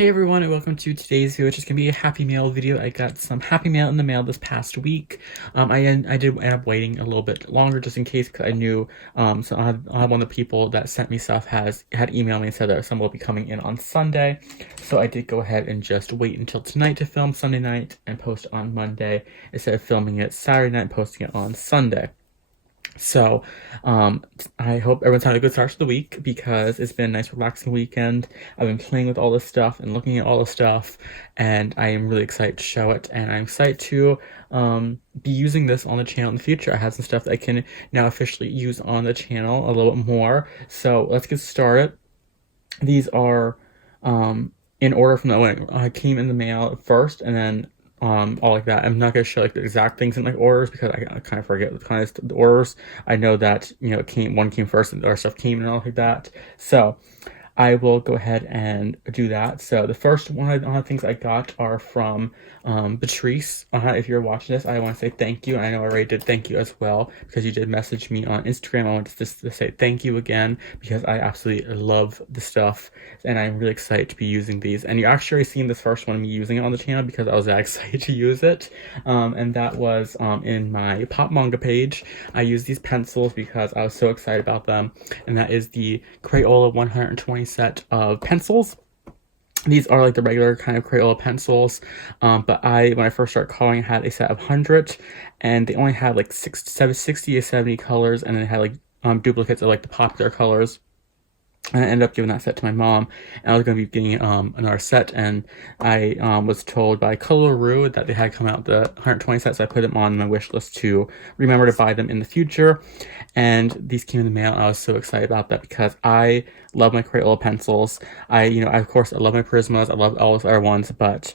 Hey everyone, and welcome to today's video, which is going to be a Happy Mail video. I got some Happy Mail in the mail this past week. I did end up waiting a little bit longer just in case, because I knew, so I had one of the people that sent me stuff had emailed me and said that some will be coming in on Sunday. So I did go ahead and just wait until tonight to film Sunday night and post on Monday, instead of filming it Saturday night and posting it on Sunday. So, I hope everyone's had a good start to the week, because it's been a nice relaxing weekend. I've been playing with all this stuff and looking at all this stuff, and I am really excited to show it, and I'm excited to be using this on the channel in the future. I have some stuff that I can now officially use on the channel a little bit more. So let's get started. These are in order from when I came in the mail first, and then all like that. I'm not going to show like the exact things in like orders, because I kind of forget the orders. I know that, you know, one came first and the other stuff came and all like that. So I will go ahead and do that. So the first one of the things I got are from Patrice. If you're watching this, I want to say thank you. I know I already did thank you as well, because you did message me on Instagram. I wanted to say thank you again, because I absolutely love the stuff, and I'm really excited to be using these. And you actually already seen this first one of me using it on the channel, because I was that excited to use it. And that was in my pop manga page. I used these pencils because I was so excited about them, and that is the Crayola 120 set of pencils. These are like the regular kind of Crayola pencils, but when I first started coloring, I had a set of 100, and they only had like 60 to 70 colors, and then they had like duplicates of like the popular colors. And I ended up giving that set to my mom, and I was going to be getting another set, and I was told by Coloroo that they had come out the 120 sets, so I put them on my wish list to remember to buy them in the future. And these came in the mail, and I was so excited about that, because I love my Crayola pencils. Of course, I love my Prismas, I love all those other ones, but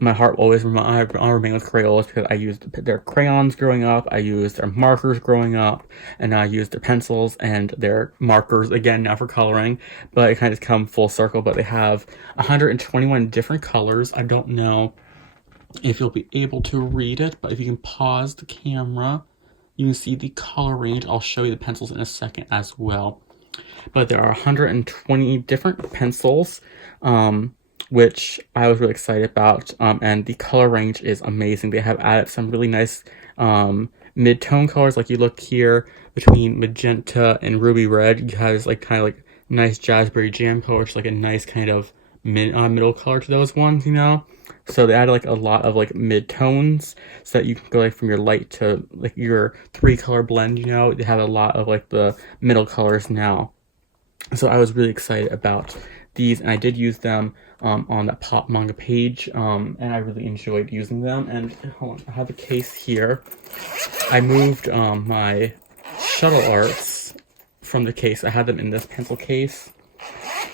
my heart will always remain with Crayolas, because I used their crayons growing up, I used their markers growing up, and now I use their pencils and their markers again now for coloring. But it kind of come full circle. But they have 121 different colors. I don't know if you'll be able to read it, but if you can pause the camera, you can see the color range. I'll show you the pencils in a second as well. But there are 120 different pencils, which I was really excited about, and the color range is amazing. They have added some really nice mid-tone colors, like you look here between magenta and ruby red. You have this like kind of like nice Jazzberry Jam color, which is like a nice kind of middle color to those ones, you know. So they added like a lot of like mid-tones, so that you can go like from your light to like your 3-color blend, you know. They have a lot of like the middle colors now. So I was really excited about these, and I did use them on that pop manga page, and I really enjoyed using them. And hold on, I have a case here. I moved my shuttle arts from the case. I had them in this pencil case,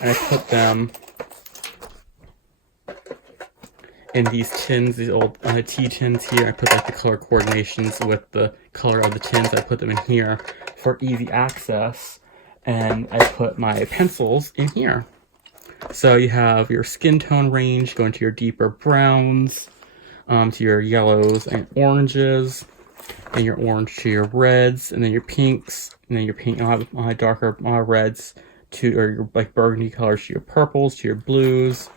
and I put them in these tins, these old tea tins here. I put like the color coordinations with the color of the tins. I put them in here for easy access, and I put my pencils in here. So you have your skin tone range going to your deeper browns, to your yellows and oranges, and your orange to your reds, and then your pinks, and then your pink darker reds to, or your like burgundy colors to your purples, to your blues,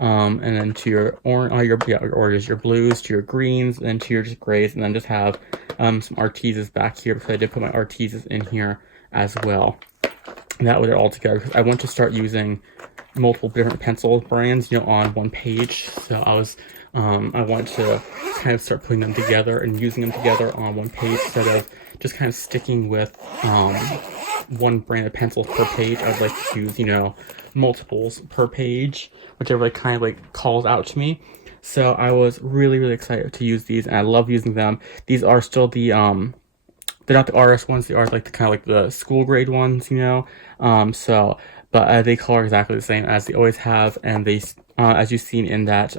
and then to your oranges, your blues, to your greens, and then to your just grays, and then just have some Arteses back here, because I did put my Arteses in here as well. And that way they're all together, because I want to start using multiple different pencil brands, you know, on one page. So I want to kind of start putting them together and using them together on one page, instead of just kind of sticking with one brand of pencils per page. I'd like to use, you know, multiples per page, whichever like kind of like calls out to me. So I was really, really excited to use these, and I love using them. These are still the they're not the artist ones, they are like the kind of like the school grade ones, you know. But they color exactly the same as they always have, and they, as you've seen in that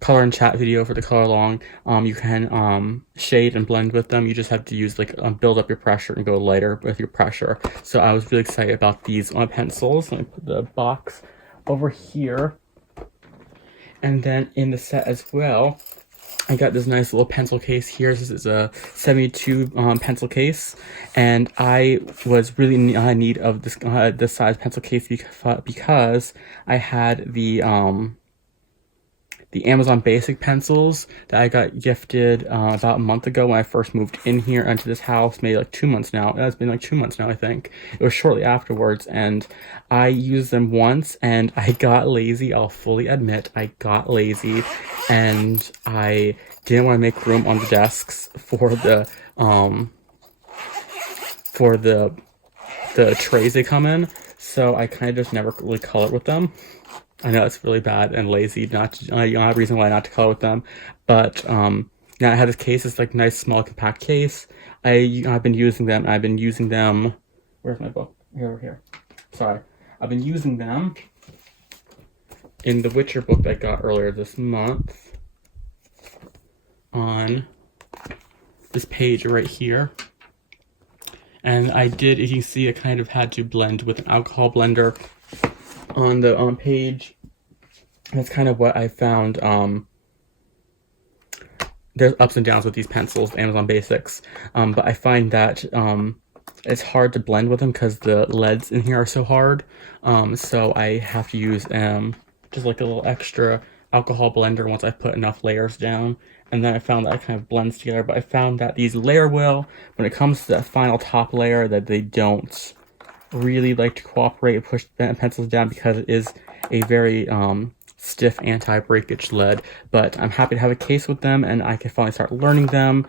color and chat video for the color along, you can shade and blend with them. You just have to use like build up your pressure and go lighter with your pressure. So I was really excited about these pencils. Let me put the box over here. And then in the set as well, I got this nice little pencil case here. This is a 72 pencil case, and I was really in need of this size pencil case because I had the Amazon Basic pencils that I got gifted about a month ago when I first moved in here into this house, maybe like 2 months now. It's been like 2 months now, I think. It was shortly afterwards, and I used them once, and I got lazy. I'll fully admit I got lazy, and I didn't want to make room on the desks for the trays they come in, so I kind of just never really colored with them. I know it's really bad and lazy, not to, reason why not to color with them, but now I have this case. It's like nice, small, compact case. I've been using them. Where's my book? Here. Sorry, I've been using them in the Witcher book that I got earlier this month. On this page right here, and I did, as you see, I kind of had to blend with an alcohol blender on the page. That's kind of what I found. There's ups and downs with these pencils, Amazon Basics, but I find that it's hard to blend with them because the leads in here are so hard. So I have to use just like a little extra alcohol blender once I put enough layers down. And then I found that it kind of blends together, but I found that these layer will, when it comes to that final top layer, that they don't really like to cooperate and push pencils down because it is a very stiff anti-breakage lead. But I'm happy to have a case with them, and I can finally start learning them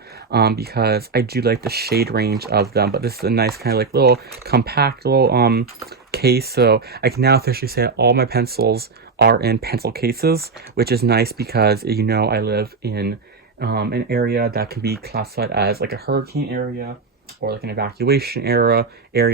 because I do like the shade range of them. But this is a nice kind of like little compact little case, so I can now officially say all my pencils are in pencil cases, which is nice because I live in an area that can be classified as like a hurricane area or like an evacuation area.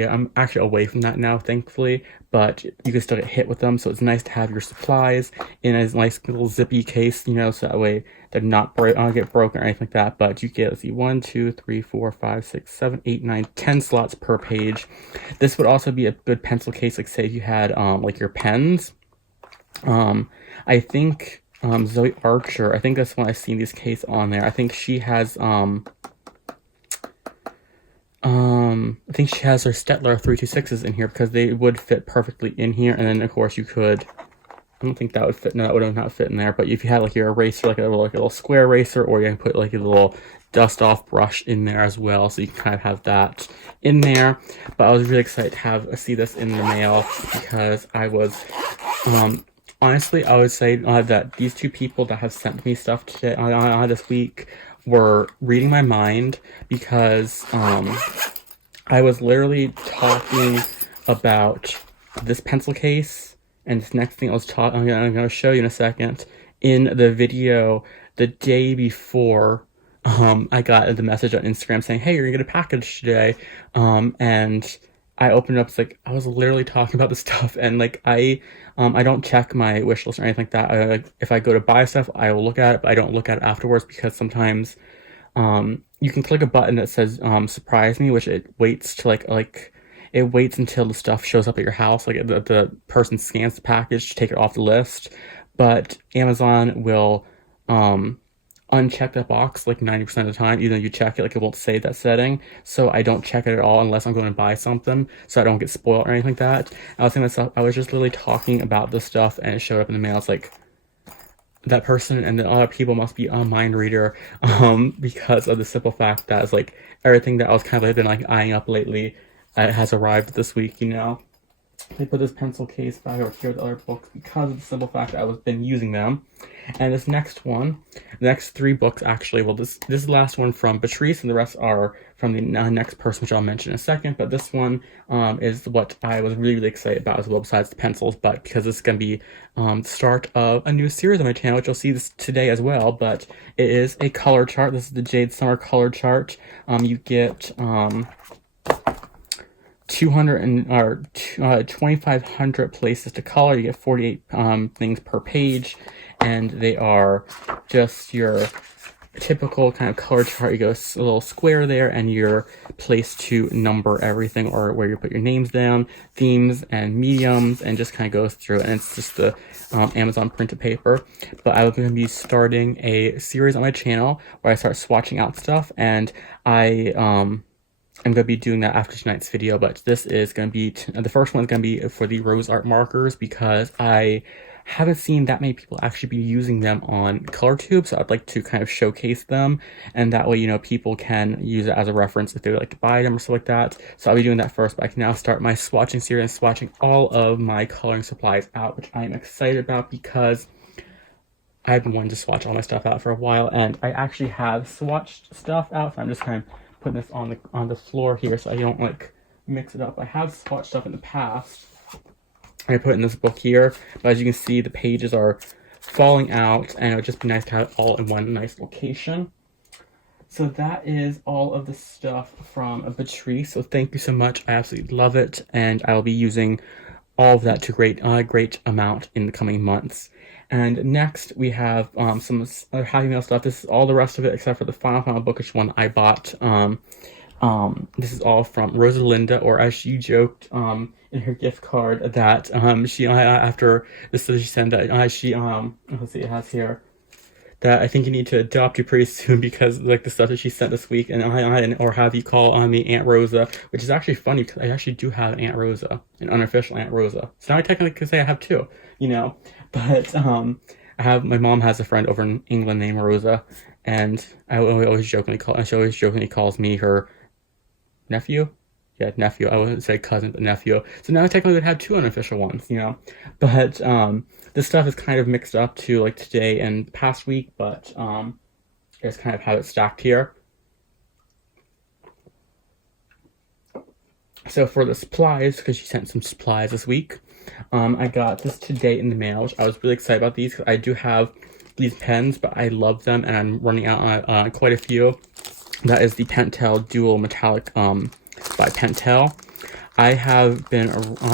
I'm actually away from that now, thankfully, but you can still get hit with them, so it's nice to have your supplies in a nice little zippy case, so that way they're not get broken or anything like that. But you get, let's see, 1, 2, 3, 4, 5, 6, 7, 8, 9, 10 slots per page. This would also be a good pencil case, like say if you had like your pens. I think Zoe Archer, I think that's when I've seen this case on there. I think she has I think she has her Stettler 326s in here because they would fit perfectly in here. And then of course you could, I don't think that would fit. No, that would not fit in there. But if you had like your eraser, like a little square eraser, or you can put like a little dust off brush in there as well, so you can kind of have that in there. But I was really excited to see this in the mail because I was honestly, I would say that these two people that have sent me stuff today this week were reading my mind because I was literally talking about this pencil case and this next thing I'm going to show you in a second in the video the day before I got the message on Instagram saying, hey, you're going to get a package today. And I opened it up, it's like, I was literally talking about this stuff, and like, I don't check my wish list or anything like that. If I go to buy stuff, I will look at it, but I don't look at it afterwards because sometimes, you can click a button that says, surprise me, which it waits to it waits until the stuff shows up at your house, like the person scans the package to take it off the list, but Amazon will, uncheck that box like 90% of the time. Even though you check it, like it won't save that setting, so I don't check it at all unless I'm going to buy something, so I don't get spoiled or anything like that. I was saying myself, I was just literally talking about this stuff and it showed up in the mail. It's like, that person and the other people must be a mind reader because of the simple fact that it's like everything that I was kind of been like eyeing up lately has arrived this week. I put this pencil case back over here with other books because of the simple fact that I've been using them. And this next one, the next 3 books actually, well, this is the last one from Patrice, and the rest are from the next person, which I'll mention in a second. But this one is what I was really, really excited about as well, besides the pencils, but because this is going to be the start of a new series on my channel, which you'll see this today as well. But it is a color chart. This is the Jade Summer color chart. You get 2,500 places to color. You get 48 things per page, and they are just your typical kind of color chart. You go a little square there and your place to number everything, or where you put your names down, themes and mediums, and just kind of goes through. And it's just the Amazon printed paper. But I'm going to be starting a series on my channel where I start swatching out stuff, and I'm going to be doing that after tonight's video. But this is going to be the first one's going to be for the rose art markers, because I haven't seen that many people actually be using them on color tubes, so I'd like to kind of showcase them, and that way, you know, people can use it as a reference if they would like to buy them or stuff like that. So I'll be doing that first, but I can now start my swatching series, swatching all of my coloring supplies out, which I'm excited about because I've been wanting to swatch all my stuff out for a while, and I actually have swatched stuff out, so I'm just kind of putting this on the floor here so I don't like mix it up. I have swatched stuff in the past. I put it in this book here, but as you can see, the pages are falling out, and it would just be nice to have it all in one nice location. So that is all of the stuff from Patrice. So thank you so much. I absolutely love it, and I will be using all of that to great amount in the coming months. And next we have some other Happy Mail stuff. This is all the rest of it except for the final bookish one I bought. This is all from Rosalinda, or as she joked in her gift card, that she after this, she sent that let's see, it has here that I think you need to adopt you pretty soon, because like the stuff that she sent this week, and or have you call on me Aunt Rosa, which is actually funny because I actually do have an Aunt Rosa, an unofficial Aunt Rosa. So now I technically can say I have two, you know. But my mom has a friend over in England named Rosa, and she always jokingly calls me her nephew. Yeah, nephew. I wouldn't say cousin, but nephew. So now I technically would have two unofficial ones, you know. But this stuff is kind of mixed up to like today and past week, but I just kind of have it stacked here. So for the supplies, because she sent some supplies this week, I got this today in the mail, which I was really excited about these, because I do have these pens, but I love them, and I'm running out on quite a few. That is the Pentel Dual Metallic by Pentel. I have been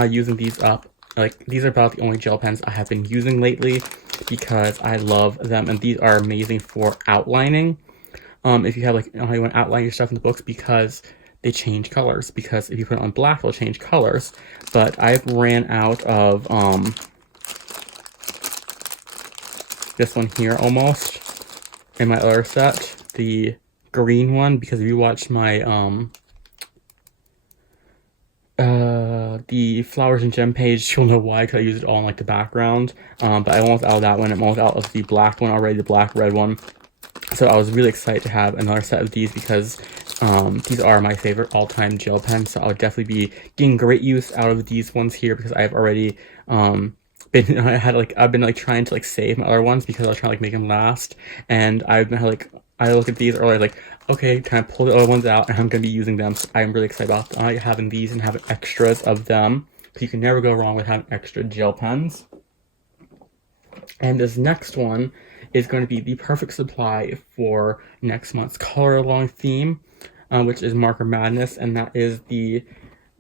using these up. Like, these are about the only gel pens I have been using lately, because I love them, and these are amazing for outlining. If you have like, you want to outline your stuff in the books, because they change colors, because if you put it on black, it'll change colors. But I've ran out of this one here almost in my other set, the green one, because if you watch my the flowers and gem page, you'll know why, because I used it all in like the background. But I almost out of that one. I'm almost out of the black one already, the black red one. So I was really excited to have another set of these, because these are my favorite all-time gel pens. So I'll definitely be getting great use out of these ones here, because I've already I've been trying to like save my other ones, because I was trying to like make them last, and I've been like, I look at these earlier like, okay, kind of pull the other ones out, and I'm going to be using them. So I'm really excited about having these and having extras of them, because you can never go wrong with having extra gel pens. And this next one is going to be the perfect supply for next month's color along theme, which is Marker Madness, and that is the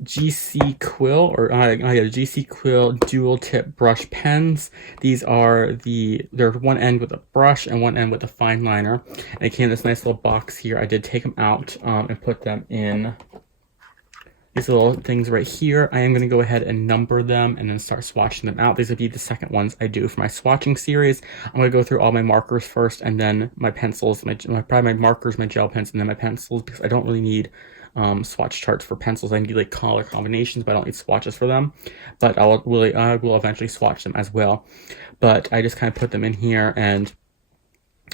GC Quill, or GC Quill dual tip brush pens. These are there's one end with a brush and one end with a fine liner, and it came in this nice little box here. I did take them out and put them in these little things right here. I am going to go ahead and number them and then start swatching them out. These will be the second ones I do for my swatching series. I'm going to go through all my markers first, and then my pencils, probably my markers, my gel pens, and then my pencils, because I don't really need swatch charts for pencils. I need like color combinations, but I don't need swatches for them. But I will eventually swatch them as well. But I just kind of put them in here, and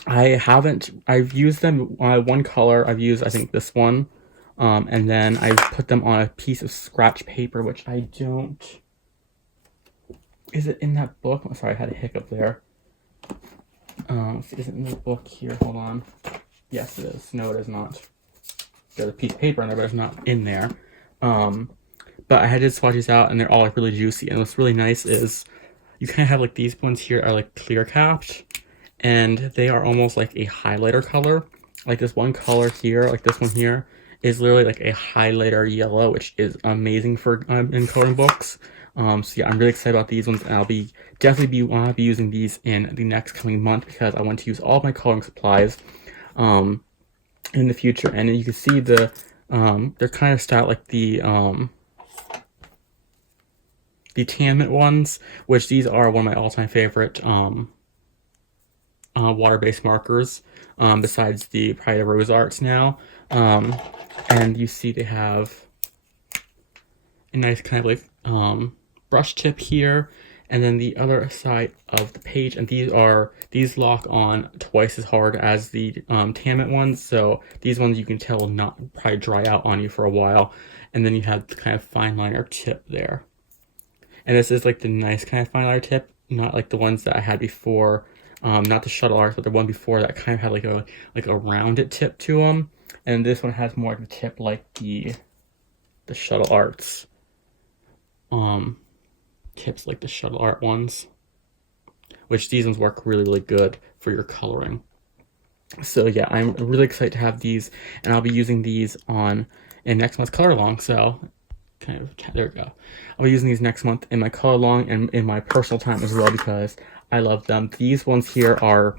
I've used them one color. I've used, I think, this one. And then I put them on a piece of scratch paper, which I don't... Is it in that book? Oh, sorry, I had a hiccup there. Is it in the book here? Hold on. Yes, it is. No, it is not. There's a piece of paper in there, but it's not in there. But I had to swatch these out, and they're all like really juicy. And what's really nice is you kind of have like these ones here are like clear capped, and they are almost like a highlighter color. Like this one color here, like this one here, is literally like a highlighter yellow, which is amazing for in coloring books. So yeah, I'm really excited about these ones, and I'll definitely be using these in the next coming month, because I want to use all of my coloring supplies in the future. And you can see they're kind of styled like the Tanment ones, which these are one of my all-time favorite water-based markers, besides probably the Rose Arts now. And you see they have a nice kind of like brush tip here, and then the other side of the page, and these lock on twice as hard as the Tanment ones, so these ones you can tell will not probably dry out on you for a while. And then you have the kind of fine liner tip there. And this is like the nice kind of fine liner tip, not like the ones that I had before, not the shuttle arts, but the one before that kind of had like a rounded tip to them. And this one has more of a tip like the shuttle arts tips, like the shuttle art ones, which these ones work really, really good for your coloring. So yeah, I'm really excited to have these, and I'll be using these in next month's color along. So there we go. I'll be using these next month in my color along and in my personal time as well, because I love them. These ones here are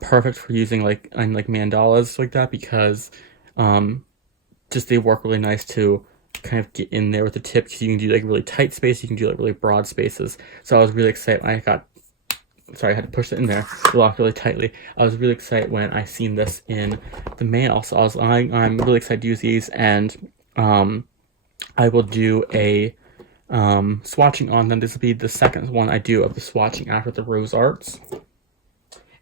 perfect for using like mandalas like that, because just they work really nice to kind of get in there with the tip, because you can do like really tight space, you can do like really broad spaces. So I was really excited when I had to push it in there, locked really tightly. I was really excited when I seen this in the mail, so I'm really excited to use these. And I will do a swatching on them. This will be the second one I do of the swatching after the Rose Arts.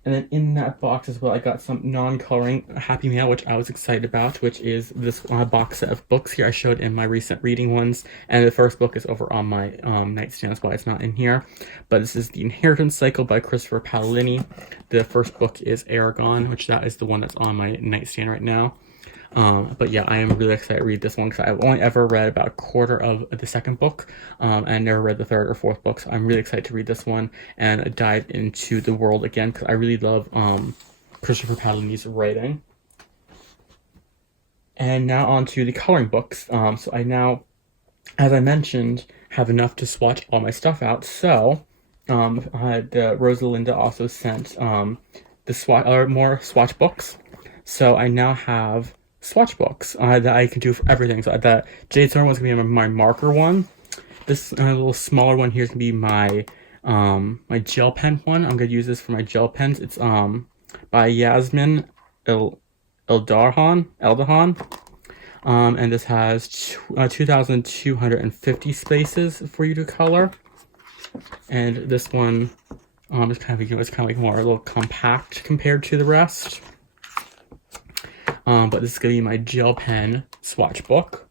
And then in that box as well, I got some non-coloring Happy Mail, which I was excited about, which is this box set of books here I showed in my recent reading ones. And the first book is over on my nightstand, that's why it's not in here. But this is The Inheritance Cycle by Christopher Paolini. The first book is Aragon, which that is the one that's on my nightstand right now. But yeah, I am really excited to read this one, because I've only ever read about a quarter of the second book, and I never read the third or fourth book, so I'm really excited to read this one and dive into the world again, because I really love Christopher Paolini's writing. And now on to the coloring books. So I now, as I mentioned, have enough to swatch all my stuff out. So Rosalinda also sent more swatch books. So I now have swatch books that I can do for everything. So that Jade's one's gonna be my marker one. This little smaller one here is gonna be my my gel pen one. I'm gonna use this for my gel pens. It's by Yasmin Eldahan. And this has 2,250 spaces for you to color. And this one is kind of, it's kind of like more a little compact compared to the rest. But this is going to be my gel pen swatch book.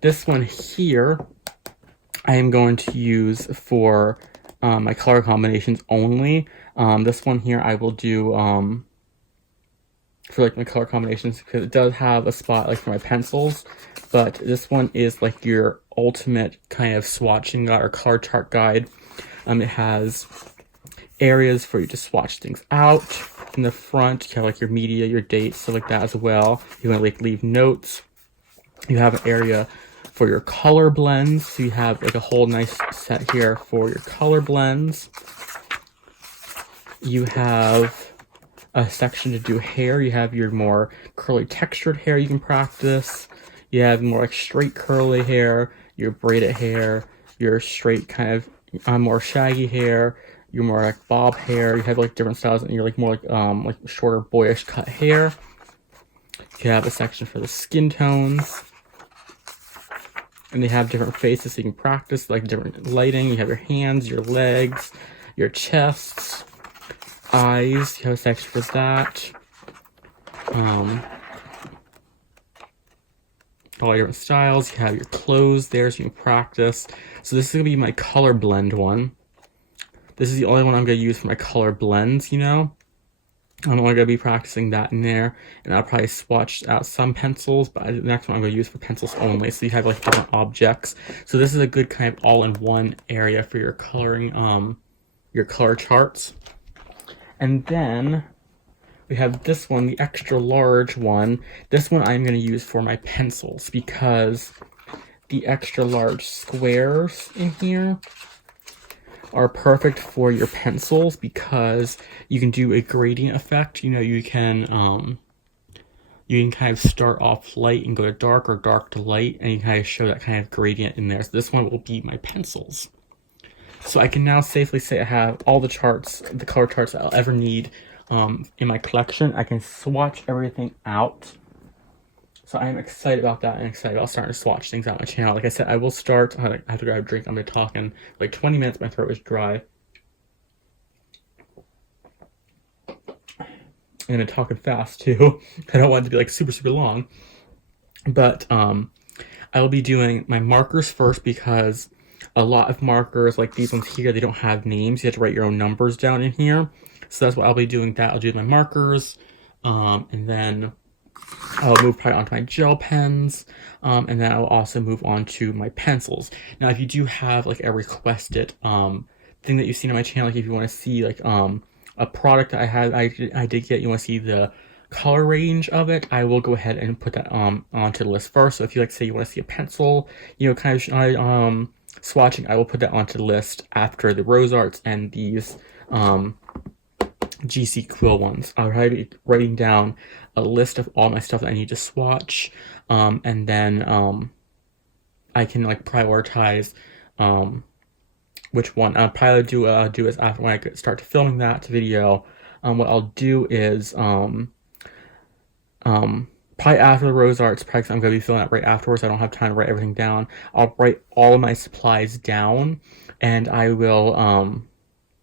This one here, I am going to use for my color combinations only. This one here I will do for like my color combinations, because it does have a spot like for my pencils. But this one is like your ultimate kind of swatching guide or color chart guide. It has areas for you to swatch things out. In the front, you have like your media, your dates, stuff like that as well. You want to like leave notes. You have an area for your color blends. So you have like a whole nice set here for your color blends. You have a section to do hair. You have your more curly textured hair you can practice. You have more like straight curly hair, your braided hair, your straight kind of more shaggy hair, your more like bob hair. You have like different styles, and you're like more like shorter boyish cut hair. You have a section for the skin tones, and they have different faces so you can practice like different lighting. You have your hands, your legs, your chests, eyes. You have a section for that. All different styles. You have your clothes there so you can practice. So this is gonna be my color blend one. This is the only one I'm going to use for my color blends, you know. I'm only going to be practicing that in there. And I'll probably swatch out some pencils, but the next one I'm going to use for pencils only. So you have like different objects. So this is a good kind of all-in-one area for your coloring, your color charts. And then we have this one, the extra large one. This one I'm going to use for my pencils, because the extra large squares in here, are perfect for your pencils because you can do a gradient effect. You know, you can kind of start off light and go to dark or dark to light, and you kind of show that kind of gradient in there. So this one will be my pencils. So I can now safely say I have all the charts, the color charts that I'll ever need in my collection. I can swatch everything out. So I'm excited about that and excited about starting to swatch things out on my channel. Like I said, I will start. I have to grab a drink. I'm going to talk in like 20 minutes. My throat is dry. And I'm talking fast too. I don't want it to be like super, super long. But I will be doing my markers first because a lot of markers like these ones here, they don't have names. You have to write your own numbers down in here. So that's what I'll be doing. That I'll do my markers, and then I'll move probably onto my gel pens, and then I'll also move on to my pencils. Now, if you do have like a requested thing that you've seen on my channel, like if you want to see like a product that I did get, you want to see the color range of it, I will go ahead and put that onto the list first. So if you like say you want to see a pencil, you know, kind of swatching, I will put that onto the list after the Rose Arts and these GC Quill ones. I'll be writing down a list of all my stuff that I need to swatch, and then I can like prioritize which one. I'll probably do is after when I start filming that video. What I'll do is probably after the Rose Arts, probably 'cause I'm going to be filling that right afterwards. I don't have time to write everything down. I'll write all of my supplies down, and I will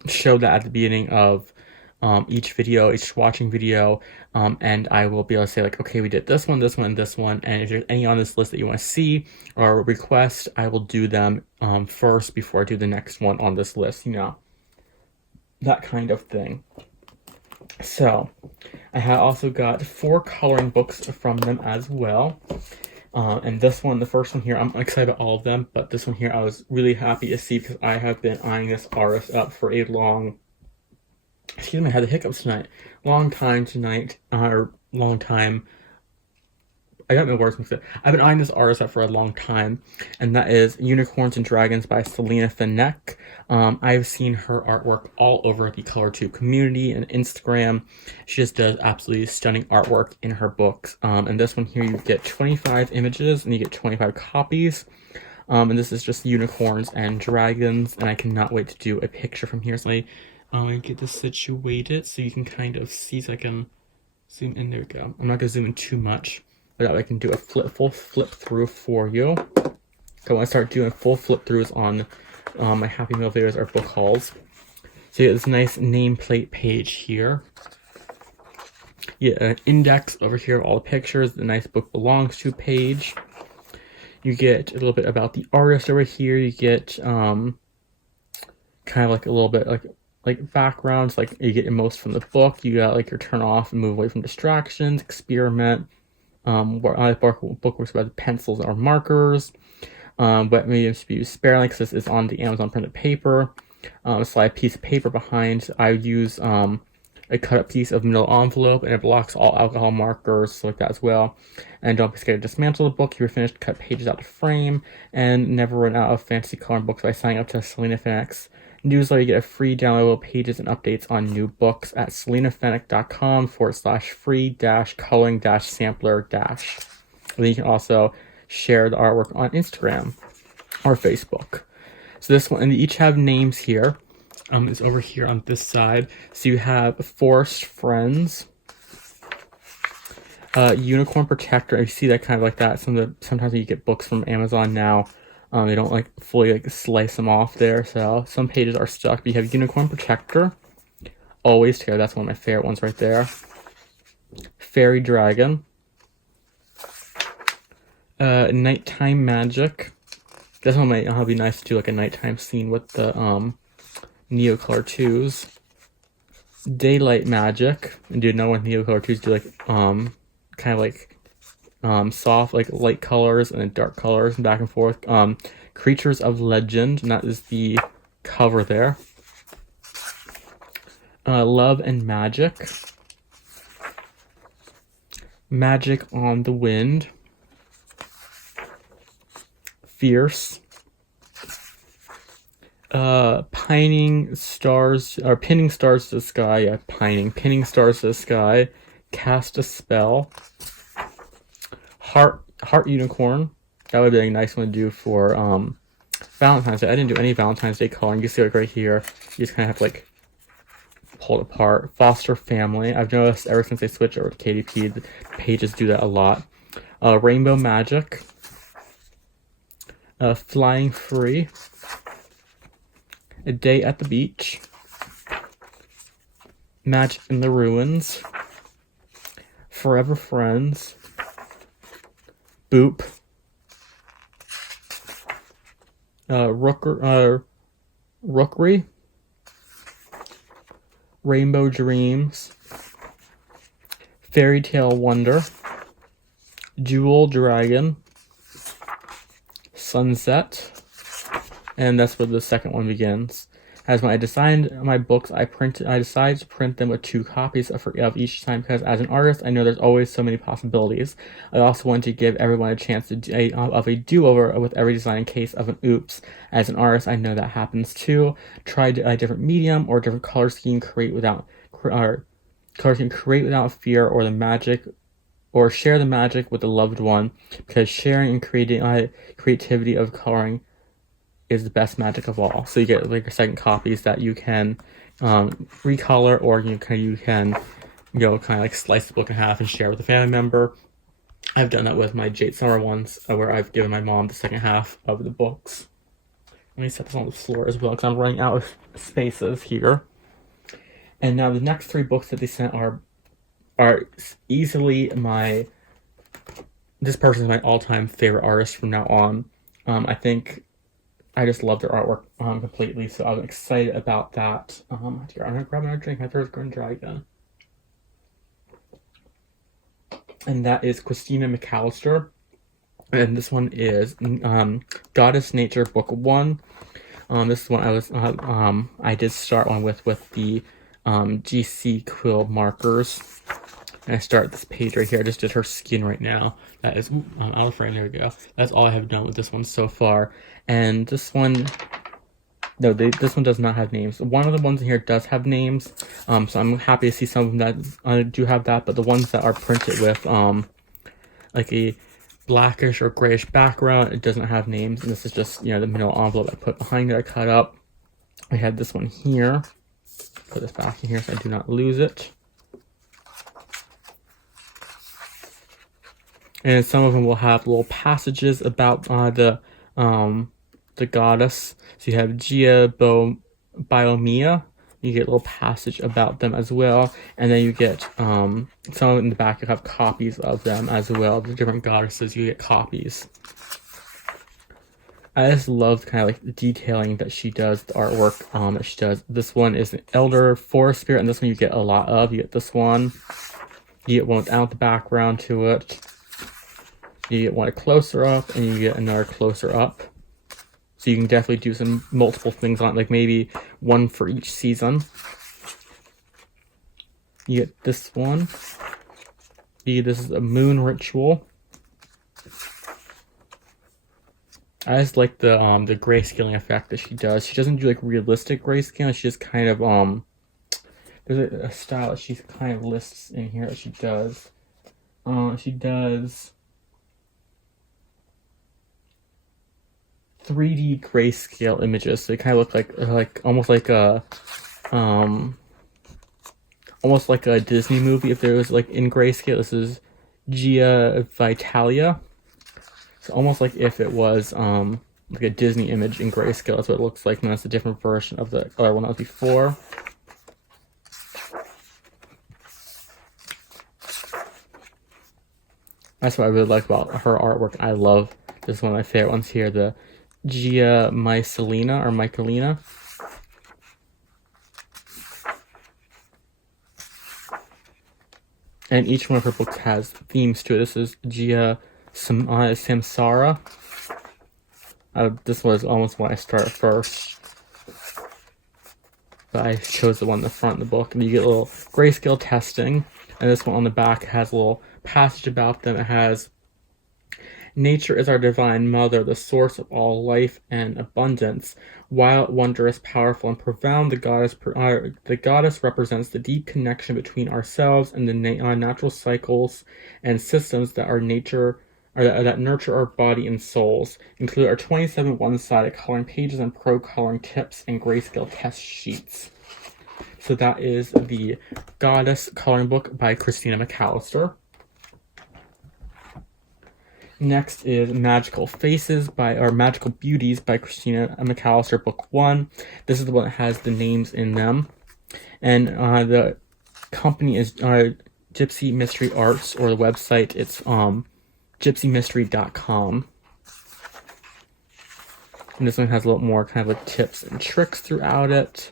show that at the beginning of each video, each swatching video, and I will be able to say like, okay, we did this one, this one, and this one, and if there's any on this list that you want to see or request, I will do them first before I do the next one on this list, you know, that kind of thing. So I have also got 4 coloring books from them as well. And this one, the first one here, I'm excited about all of them, but this one here I was really happy to see because I have been eyeing this artist up for a long, excuse me, I had the hiccups tonight, long time, I got my words mixed up. I've been eyeing this artist up for a long time, and that is Unicorns and Dragons by Selena Fenech. I've seen her artwork all over the ColorTube community and Instagram. She just does absolutely stunning artwork in her books. And this one here, you get 25 images and you get 25 copies. And this is just Unicorns and Dragons, and I cannot wait to do a picture from here. So let me get this situated so you can kind of see, so I can zoom in. There we go. I'm not going to zoom in too much, but I can do a full flip through for you. I want to start doing full flip throughs on my Happy Meal videos or book hauls. So you get this nice nameplate page here. You get an index over here of all the pictures, the nice book belongs to page. You get a little bit about the artist over here. You get kind of like a little bit like backgrounds, like you get most from the book. You got like your turn off and move away from distractions, experiment. Where I book works about the pencils or markers. But mediums to be used sparingly because this is on the Amazon printed paper. Slide a piece of paper behind. I use a cut up piece of middle envelope, and it blocks all alcohol markers like that as well. And don't be scared to dismantle the book. You're finished, cut pages out to frame, and never run out of fantasy coloring books by signing up to Selena Fenech's newsletter. You get a free downloadable pages and updates on new books at selenafenech.com/free-coloring-sampler-. And then you can also share the artwork on Instagram or Facebook. So this one, and they each have names here. It's over here on this side. So you have Forest Friends, Unicorn Protector. You see that kind of like that. Sometimes you get books from Amazon now. They don't like fully like slice them off there, so some pages are stuck. But you have Unicorn Protector, Always Care. That's one of my favorite ones right there. Fairy Dragon, Nighttime Magic. This one might be nice to do like a nighttime scene with the Neocolor 2s. Daylight Magic, and do another one with Neocolor 2s. Do like kind of like soft like light colors and then dark colors and back and forth. Creatures of Legend, and that is the cover there. Love and Magic, Magic on the Wind, Fierce, Pinning stars, or pinning stars to the sky. Yeah, pinning stars to the sky. Cast a spell. Heart unicorn. That would be a nice one to do for Valentine's Day. I didn't do any Valentine's Day coloring. You see like right here, you just kind of have to like pull it apart. Foster family. I've noticed ever since they switched over to KDP, the pages do that a lot. Rainbow magic. Flying free. A day at the beach. Magic in the ruins. Forever friends. Boop. Rookery. Rainbow dreams. Fairy tale wonder. Jewel dragon. Sunset. And that's where the second one begins. As when I designed my books, I decided to print them with 2 copies of each time because as an artist, I know there's always so many possibilities. I also wanted to give everyone a chance to of a do-over with every design in case of an oops. As an artist, I know that happens too. Try a different medium or different color scheme, create without fear or the magic, or share the magic with a loved one, because sharing and creating creativity of coloring is the best magic of all. So you get like second copies that you can recolor, or you can kind of like slice the book in half and share with a family member. I've done that with my Jade summer ones, where I've given my mom the second half of the books. Let me set this on the floor as well because I'm running out of spaces here. And now the next 3 books that they sent are easily this person is my all-time favorite artist from now on. I think I just love their artwork completely, so I'm excited about that. I'm gonna grab another drink. My throat's going dry again. And that is Christina McAllister, and this one is Goddess Nature Book 1. This is one I did start one with the GC quill markers. And I start this page right here. I just did her skin right now. That is out of frame. There we go. That's all I have done with this one so far. And this one, no, this one does not have names. One of the ones in here does have names. So I'm happy to see some of them that do have that. But the ones that are printed with like a blackish or grayish background, it doesn't have names. And this is just, the middle envelope I put behind it. I cut up. I had this one here. Put this back in here so I do not lose it. And some of them will have little passages about the goddess. So you have Gia Biomia. You get a little passage about them as well. And then you get some in the back, you have copies of them as well. The different goddesses, you get copies. I just love kind of like the detailing that she does, the artwork that she does. This one is an Elder Forest Spirit, and this one you get a lot of. You get this one. You get one without the background to it. You get one closer up, and you get another closer up. So you can definitely do some multiple things on it, like maybe one for each season. You get this one. This is a moon ritual. I just like the grayscaling effect that she does. She doesn't do like realistic grayscale. She just kind of there's a style that she kind of lists in here that she does. She does 3D grayscale images, so they kind of look like almost like a Disney movie if there was like in grayscale. This is Gia Vitalia. So almost like if it was like a Disney image in grayscale. That's what it looks like, and that's a different version of the other one that was before. That's what I really like about her artwork. I love this is one of my favorite ones here, the Gia Michelina. And each one of her books has themes to it. This is Gia Samsara. This was almost when I started first, but I chose the one in the front of the book. And you get a little grayscale testing, and this one on the back has a little passage about them. It has Nature is our divine mother, the source of all life and abundance. Wild, wondrous, powerful, and profound, the goddess represents the deep connection between ourselves and the natural cycles and systems that are nature or that nurture our body and souls, include our 27 one-sided coloring pages and pro coloring tips and grayscale test sheets. So that is the Goddess Coloring Book by Christina McAllister. Next is Magical Beauties by Christina McAllister, Book 1. This is the one that has the names in them. And the company is Gypsy Mystery Arts, or the website, it's gypsymystery.com. And this one has a little more kind of like tips and tricks throughout it.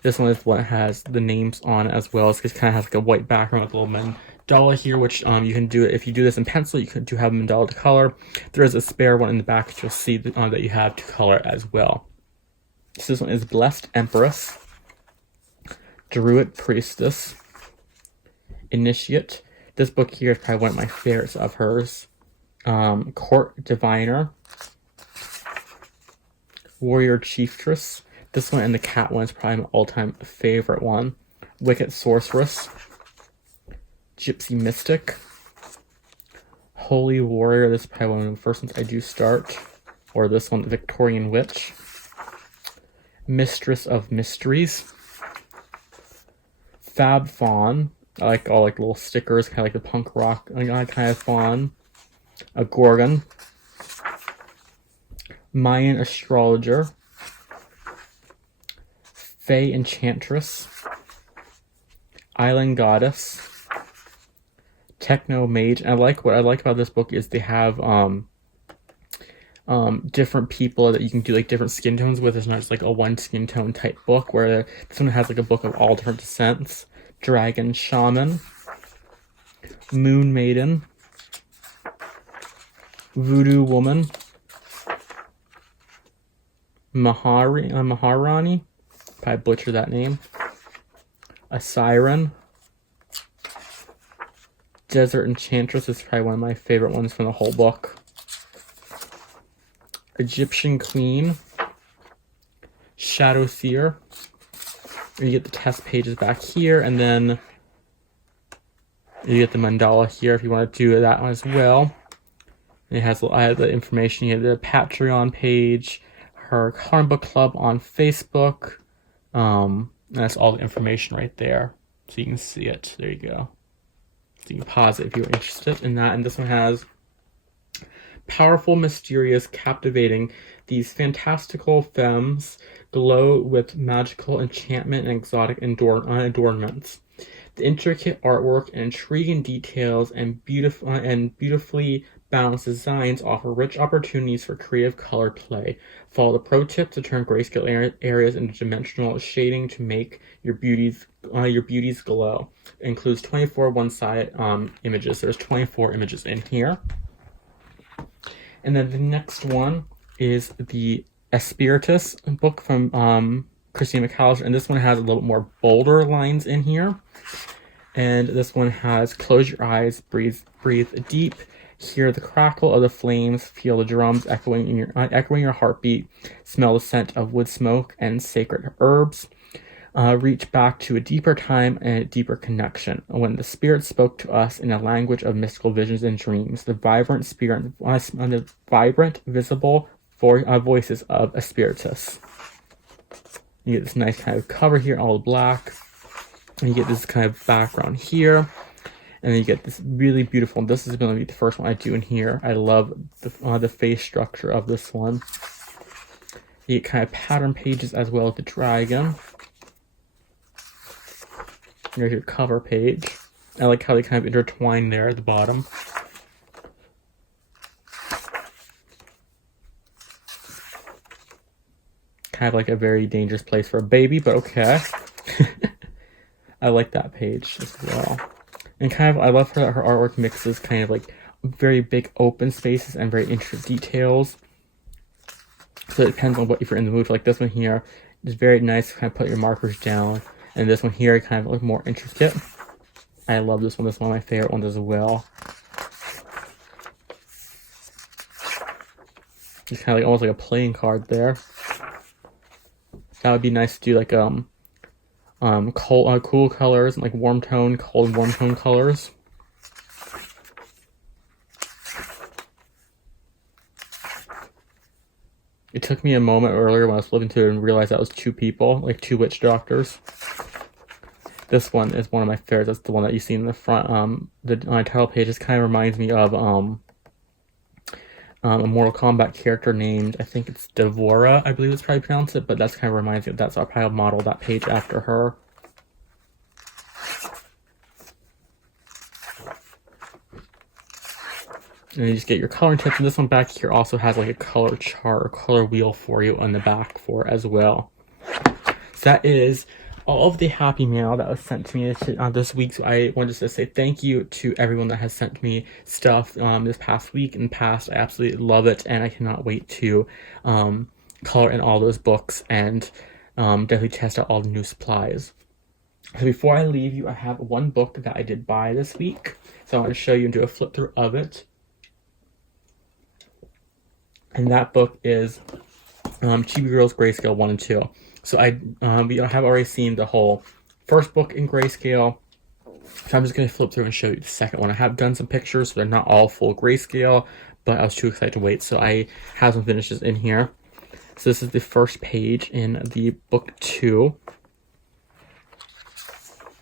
This one is the one that has the names on it as well. It kind of has like a white background with a little mandala here, which you can do it. If you do this in pencil, you can have a mandala to color. There is a spare one in the back that you'll see that you have to color as well. So this one is Blessed Empress, Druid Priestess, Initiate. This book here is probably one of my favorites of hers. Court Diviner, Warrior Chieftress. This one and the cat one is probably my all-time favorite one. Wicked Sorceress, Gypsy Mystic, Holy Warrior. This is probably one of the first ones I do start. Or this one, Victorian Witch, Mistress of Mysteries, Fab Fawn. I like all like little stickers, kind of like the punk rock kind of fawn. A Gorgon, Mayan Astrologer, Fae Enchantress, Island Goddess, Techno Mage. And what I like about this book is they have different people that you can do like different skin tones with. It's not just like a one skin tone type book, where this one has like a book of all different descents. Dragon Shaman, Moon Maiden, Voodoo Woman, Maharani, I butchered that name, a Siren, Desert Enchantress is probably one of my favorite ones from the whole book, Egyptian Queen, Shadow Seer. You get the test pages back here, and then you get the mandala here if you want to do that one as well. And it has the information. You have the Patreon page, her coloring book club on Facebook. That's all the information right there, so you can see it. There you go. So you can pause it if you're interested in that. And this one has powerful, mysterious, captivating. These fantastical femmes glow with magical enchantment and exotic adornments. The intricate artwork and intriguing details and beautifully balanced designs offer rich opportunities for creative color play. Follow the pro tip to turn grayscale areas into dimensional shading to make your beauties glow. It includes 24 one-sided images. There's 24 images in here. And then the next one is the Espiritus book from Christina McAllister, and this one has a little bit more bolder lines in here. And this one has close your eyes, breathe deep, hear the crackle of the flames, feel the drums echoing your heartbeat, smell the scent of wood smoke and sacred herbs. Reach back to a deeper time and a deeper connection. When the spirit spoke to us in a language of mystical visions and dreams, the vibrant visible voices of Espiritus. You get this nice kind of cover here, all black. And you get this kind of background here. And then you get this really beautiful, and this is going to be the first one I do in here. I love the face structure of this one. You get kind of pattern pages as well as the dragon. Here's your cover page. I like how they kind of intertwine there at the bottom. Kind of like a very dangerous place for a baby, but okay. I like that page as well. And kind of, I love her artwork mixes kind of like very big open spaces and very intricate details. So it depends on what, if you're in the mood. Like this one here is very nice to kind of put your markers down. And this one here kind of look more intricate. I love this one. This is one of my favorite ones as well. She's kind of like almost like a playing card there. That would be nice to do like cool colors and like warm tone, cold warm tone colors. It took me a moment earlier when I was flipping through it and realized that was two people, like two witch doctors. This one is one of my favorites. That's the one that you see in the front. The title page just kind of reminds me of a Mortal Kombat character named, I think it's Devora, I believe it's probably pronounced it, but that's kind of reminds me of that, so I'll probably model that page after her. And you just get your coloring tips, and this one back here also has like a color chart or color wheel for you on the back for as well. So that is all of the happy mail that was sent to me this week. So I wanted to say thank you to everyone that has sent me stuff this past week and past. I absolutely love it, and I cannot wait to color in all those books and definitely test out all the new supplies. So before I leave you, I have one book that I did buy this week. So I want to show you and do a flip through of it. And that book is Chibi Girls Grayscale 1 and 2. So we have already seen the whole first book in grayscale. So I'm just going to flip through and show you the second one. I have done some pictures, so they're not all full grayscale, but I was too excited to wait. So I have some finishes in here. So this is the first page in the book 2.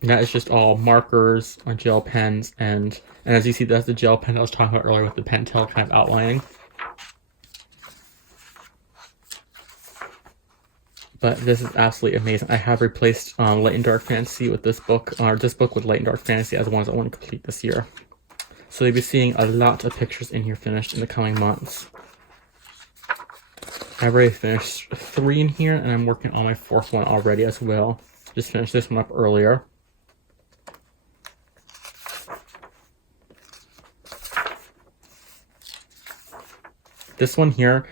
And that is just all markers on gel pens. And as you see, that's the gel pen I was talking about earlier with the Pentel kind of outlining. But this is absolutely amazing. I have replaced Light and Dark Fantasy with this book, or this book with Light and Dark Fantasy as the ones I want to complete this year. So you'll be seeing a lot of pictures in here finished in the coming months. I've already finished 3 in here, and I'm working on my 4th one already as well. Just finished this one up earlier. This one here,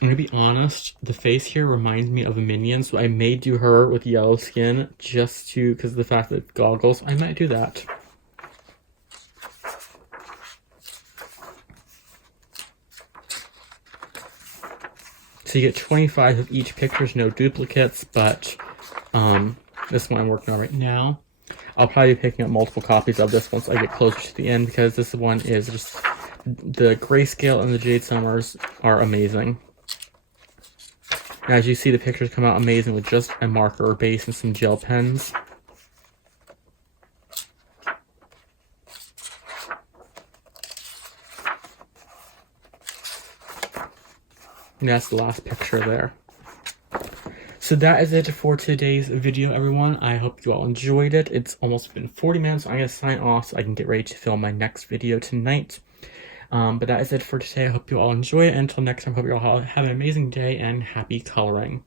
I'm gonna be honest, the face here reminds me of a Minion, so I may do her with yellow skin just to, because of the fact that goggles, I might do that. So you get 25 of each picture, no duplicates, but this one I'm working on right now. I'll probably be picking up multiple copies of this once I get closer to the end, because this one is just, the grayscale and the Jade Summers are amazing. As you see, the pictures come out amazing with just a marker base and some gel pens. And that's the last picture there. So that is it for today's video, everyone. I hope you all enjoyed it. It's almost been 40 minutes, so I'm going to sign off so I can get ready to film my next video tonight. But that is it for today. I hope you all enjoy it. And until next time, I hope you all have an amazing day and happy coloring.